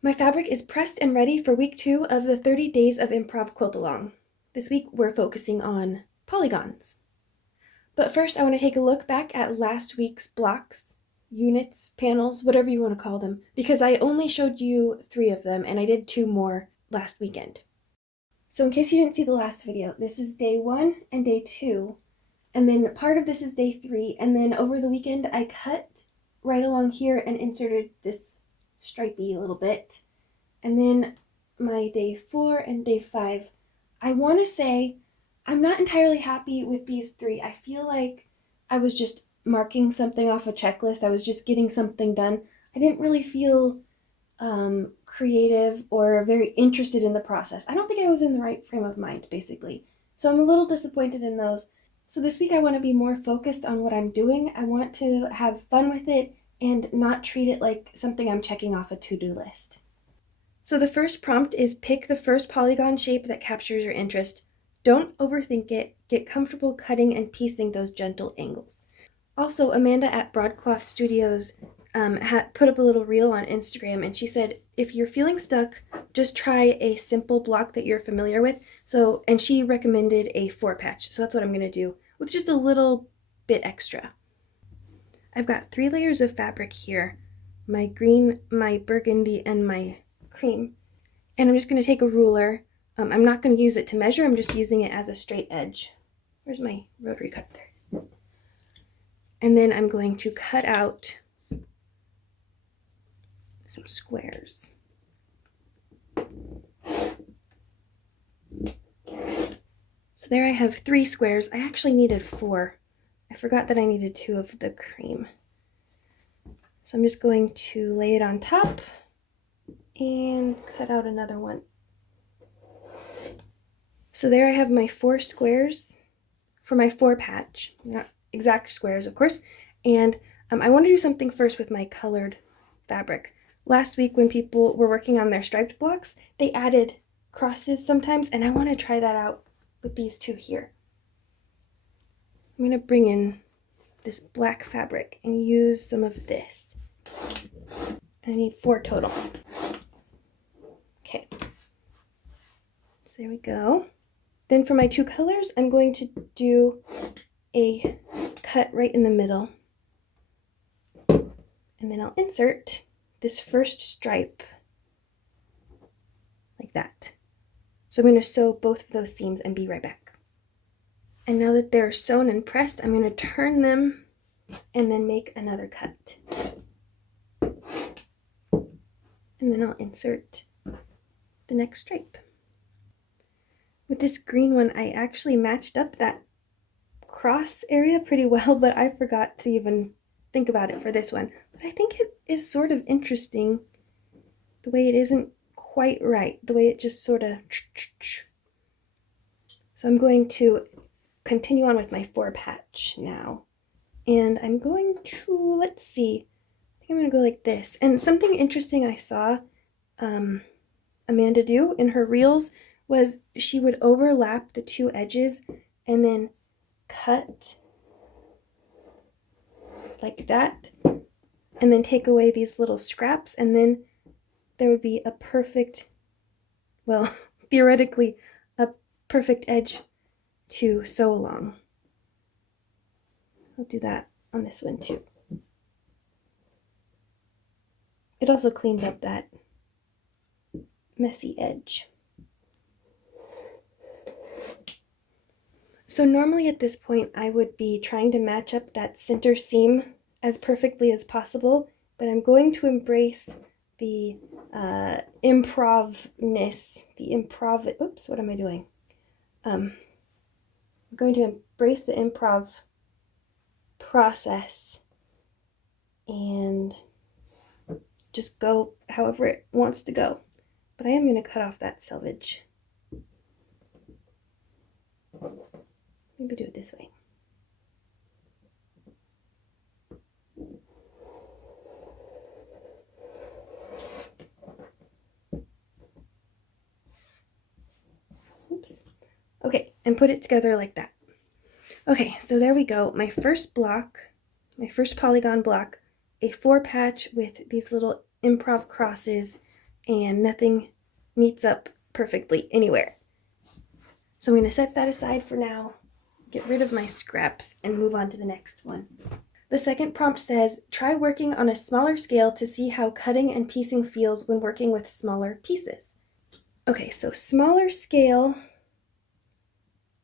My fabric is pressed and ready for week 2 of the 30 Days of Improv Quilt Along. This week we're focusing on polygons. But first I want to take a look back at last week's blocks, units, panels, whatever you want to call them, because I only showed you 3 of them and I did 2 more last weekend. So in case you didn't see the last video, this is day 1 and day 2, and then part of this is day 3, and then over the weekend I cut right along here and inserted this stripey little bit. And then my day 4 and day 5, I want to say I'm not entirely happy with these 3. I feel like I was just marking something off a checklist. I was just getting something done. I didn't really feel creative or very interested in the process. I don't think I was in the right frame of mind, basically. So I'm a little disappointed in those. So this week I want to be more focused on what I'm doing. I want to have fun with it and not treat it like something I'm checking off a to-do list. So the first prompt is pick the first polygon shape that captures your interest. Don't overthink it. Get comfortable cutting and piecing those gentle angles. Also, Amanda at Broadcloth Studios put up a little reel on Instagram, and she said, if you're feeling stuck, just try a simple block that you're familiar with. And she recommended a 4-patch. So that's what I'm going to do with just a little bit extra. I've got 3 layers of fabric here, my green, my burgundy, and my cream. And I'm just going to take a ruler. I'm not going to use it to measure, I'm just using it as a straight edge. Where's my rotary cutter? There it is. And then I'm going to cut out some squares. So there I have 3 squares. I actually needed 4. I forgot that I needed 2 of the cream. So I'm just going to lay it on top and cut out another one. So there I have my 4 squares for my 4-patch, not exact squares, of course. And I want to do something first with my colored fabric. Last week when people were working on their striped blocks, they added crosses sometimes, and I want to try that out with these 2 here. I'm going to bring in this black fabric and use some of this. I need 4 total. Okay, so there we go. Then for my 2 colors, I'm going to do a cut right in the middle. And then I'll insert this first stripe like that. So I'm going to sew both of those seams and be right back. And now that they're sewn and pressed, I'm going to turn them and then make another cut. And then I'll insert the next stripe. With this green one, I actually matched up that cross area pretty well, but I forgot to even think about it for this one. But I think it is sort of interesting the way it isn't quite right, the way it just sort of... So I'm going to continue on with my 4-patch now. And I'm going to, let's see, I think I'm going to go like this. And something interesting I saw Amanda do in her reels was she would overlap the 2 edges and then cut like that, and then take away these little scraps, and then there would be a perfect, well, theoretically, a perfect edge to sew along. I'll do that on this one too. It also cleans up that messy edge. So normally at this point I would be trying to match up that center seam as perfectly as possible, but I'm going to embrace the oops, what am I doing? I'm going to embrace the improv process and just go however it wants to go. But I am going to cut off that selvage. Maybe do it this way. Oops. Okay, and put it together like that. Okay, so there we go. My first block, my first polygon block, a 4-patch with these little improv crosses and nothing meets up perfectly anywhere. So I'm going to set that aside for now, get rid of my scraps, and move on to the next one. The second prompt says, try working on a smaller scale to see how cutting and piecing feels when working with smaller pieces. Okay, so smaller scale.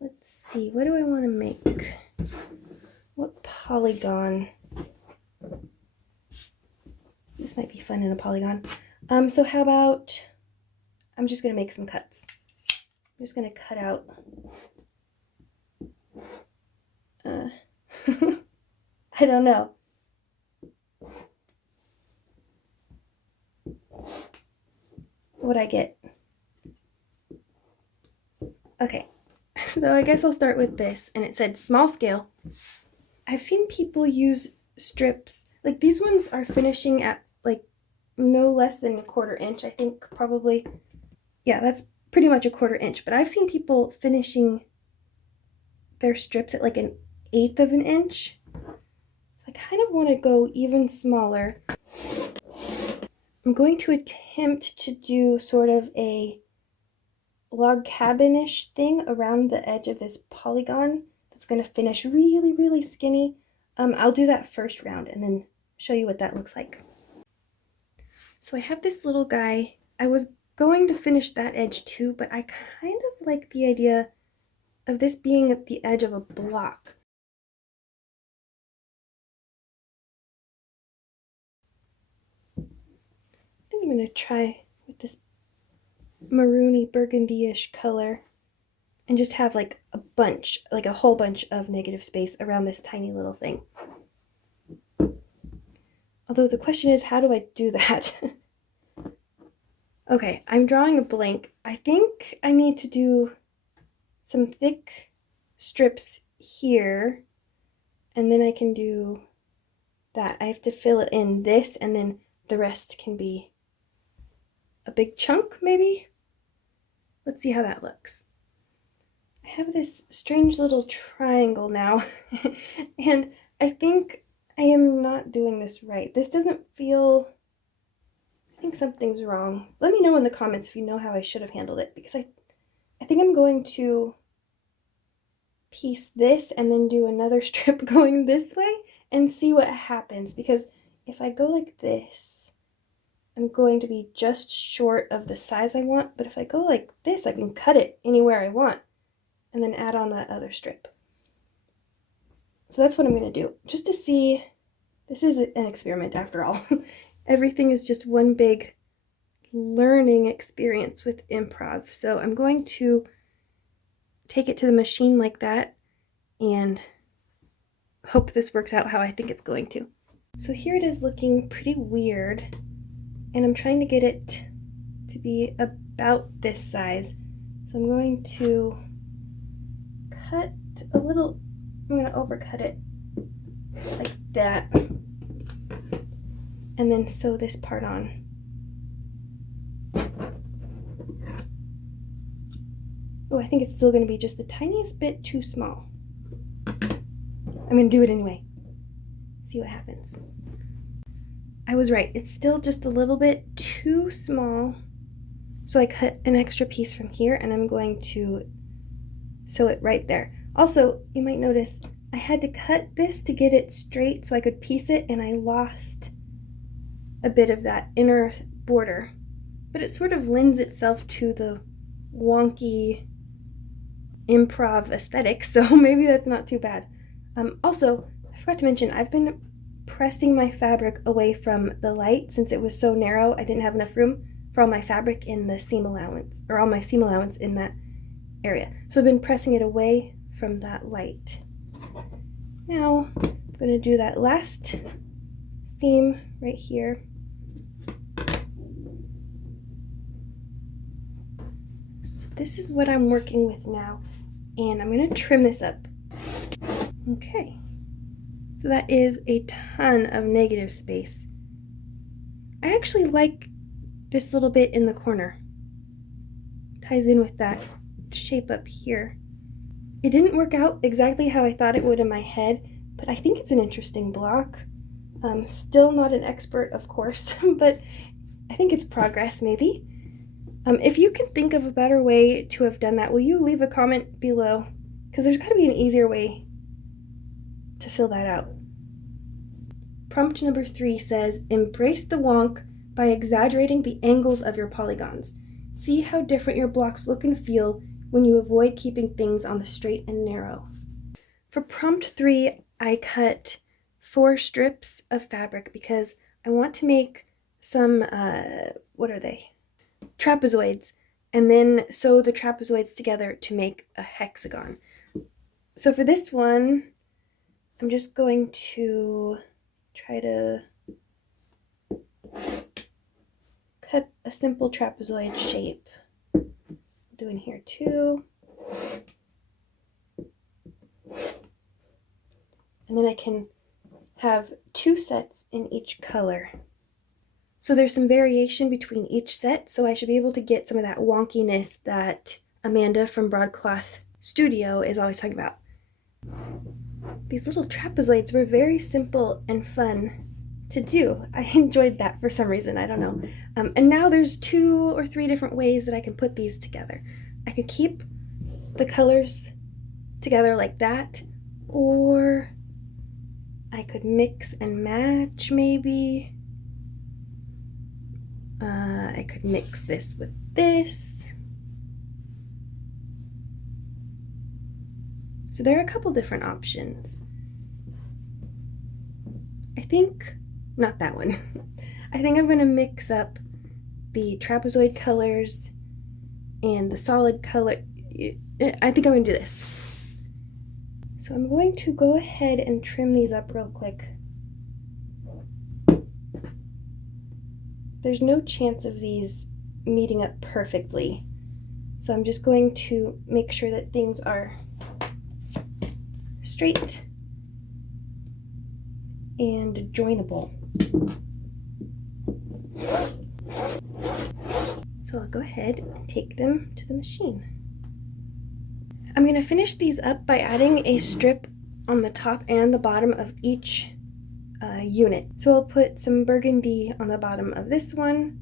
Let's see, what do I want to make? What polygon? This might be fun in a polygon. So how about, I'm just going to make some cuts. I'm just going to cut out I don't know. What'd I get? Okay, so I guess I'll start with this, and it said small scale. I've seen people use strips, like these ones are finishing at like no less than 1/4 inch, I think probably. Yeah, that's pretty much 1/4 inch, but I've seen people finishing their strips at like 1/8 of an inch. So I kind of want to go even smaller. I'm going to attempt to do sort of a log cabin-ish thing around the edge of this polygon that's going to finish really, really skinny. I'll do that first round and then show you what that looks like. So I have this little guy. I was going to finish that edge too, but I kind of like the idea of this being at the edge of a block. I think I'm going to try with this maroony burgundy-ish color and just have like a bunch, like a whole bunch of negative space around this tiny little thing. Although the question is, how do I do that? Okay, I'm drawing a blank. I think I need to do some thick strips here, and then I can do that. I have to fill it in this, and then the rest can be a big chunk, maybe? Let's see how that looks. I have this strange little triangle now, and I think I am not doing this right. This doesn't feel... I think something's wrong. Let me know in the comments if you know how I should have handled it, because I think I'm going to piece this and then do another strip going this way and see what happens, because if I go like this, I'm going to be just short of the size I want, but if I go like this, I can cut it anywhere I want and then add on that other strip. So that's what I'm going to do, just to see. This is an experiment after all. Everything is just one big learning experience with improv. So I'm going to take it to the machine like that and hope this works out how I think it's going to. So here it is looking pretty weird, and I'm trying to get it to be about this size. So I'm going to cut a little, I'm going to overcut it like that, and then sew this part on. Oh, I think it's still going to be just the tiniest bit too small. I'm going to do it anyway. See what happens. I was right. It's still just a little bit too small. So I cut an extra piece from here, and I'm going to sew it right there. Also, you might notice I had to cut this to get it straight so I could piece it, and I lost a bit of that inner border. But it sort of lends itself to the wonky improv aesthetic, so maybe that's not too bad. Also, I forgot to mention, I've been pressing my fabric away from the light since it was so narrow. I didn't have enough room for all my fabric in the seam allowance, or all my seam allowance in that area. So I've been pressing it away from that light. Now, I'm going to do that last seam right here. So this is what I'm working with now, and I'm going to trim this up. Okay, so that is a ton of negative space. I actually like this little bit in the corner. Ties in with that shape up here. It didn't work out exactly how I thought it would in my head, but I think it's an interesting block. Still not an expert, of course, but I think it's progress, maybe. If you can think of a better way to have done that, will you leave a comment below? Because there's got to be an easier way to fill that out. Prompt number 3 says, embrace the wonk by exaggerating the angles of your polygons. See how different your blocks look and feel when you avoid keeping things on the straight and narrow. For prompt 3, I cut 4 strips of fabric because I want to make some, what are they? Trapezoids, and then sew the trapezoids together to make a hexagon. So for this one, I'm just going to try to cut a simple trapezoid shape. I'm doing here too. And then I can have 2 sets in each color. So there's some variation between each set, so I should be able to get some of that wonkiness that Amanda from Broadcloth Studio is always talking about. These little trapezoids were very simple and fun to do. I enjoyed that for some reason, I don't know. And now there's 2 or 3 different ways that I can put these together. I could keep the colors together like that, or I could mix and match maybe. I could mix this with this. So there are a couple different options. I think, not that one. I think I'm going to mix up the trapezoid colors and the solid color. I think I'm going to do this. So I'm going to go ahead and trim these up real quick. There's no chance of these meeting up perfectly. So I'm just going to make sure that things are straight and joinable. So I'll go ahead and take them to the machine. I'm going to finish these up by adding a strip on the top and the bottom of each unit. So I'll put some burgundy on the bottom of this one,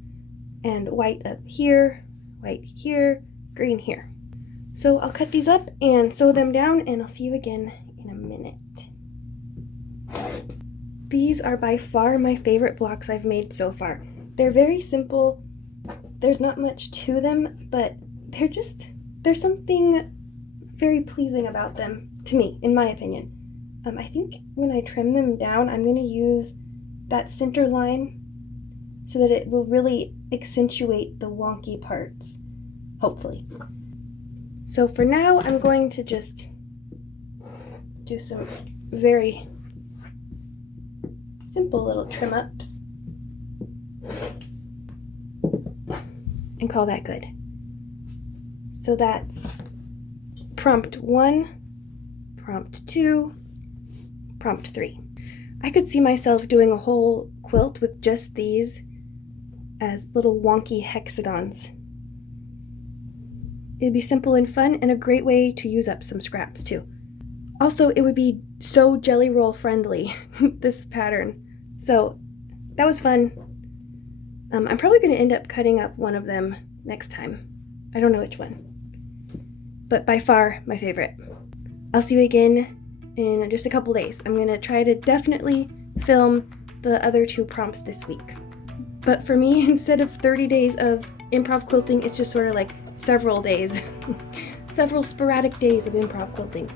and white up here, white here, green here. So I'll cut these up and sew them down, and I'll see you again in a minute. These are by far my favorite blocks I've made so far. They're very simple. There's not much to them, but there's something very pleasing about them to me, in my opinion. I think when I trim them down, I'm going to use that center line so that it will really accentuate the wonky parts, hopefully. So for now, I'm going to just do some very simple little trim ups and call that good. So that's prompt 1, prompt 2, prompt 3. I could see myself doing a whole quilt with just these as little wonky hexagons. It'd be simple and fun, and a great way to use up some scraps too. Also, it would be so jelly roll friendly, this pattern. So that was fun. I'm probably going to end up cutting up one of them next time. I don't know which one, but by far my favorite. I'll see you again in just a couple days. I'm going to try to definitely film the other 2 prompts this week. But for me, instead of 30 days of improv quilting, it's just sort of like several days. Several sporadic days of improv quilting.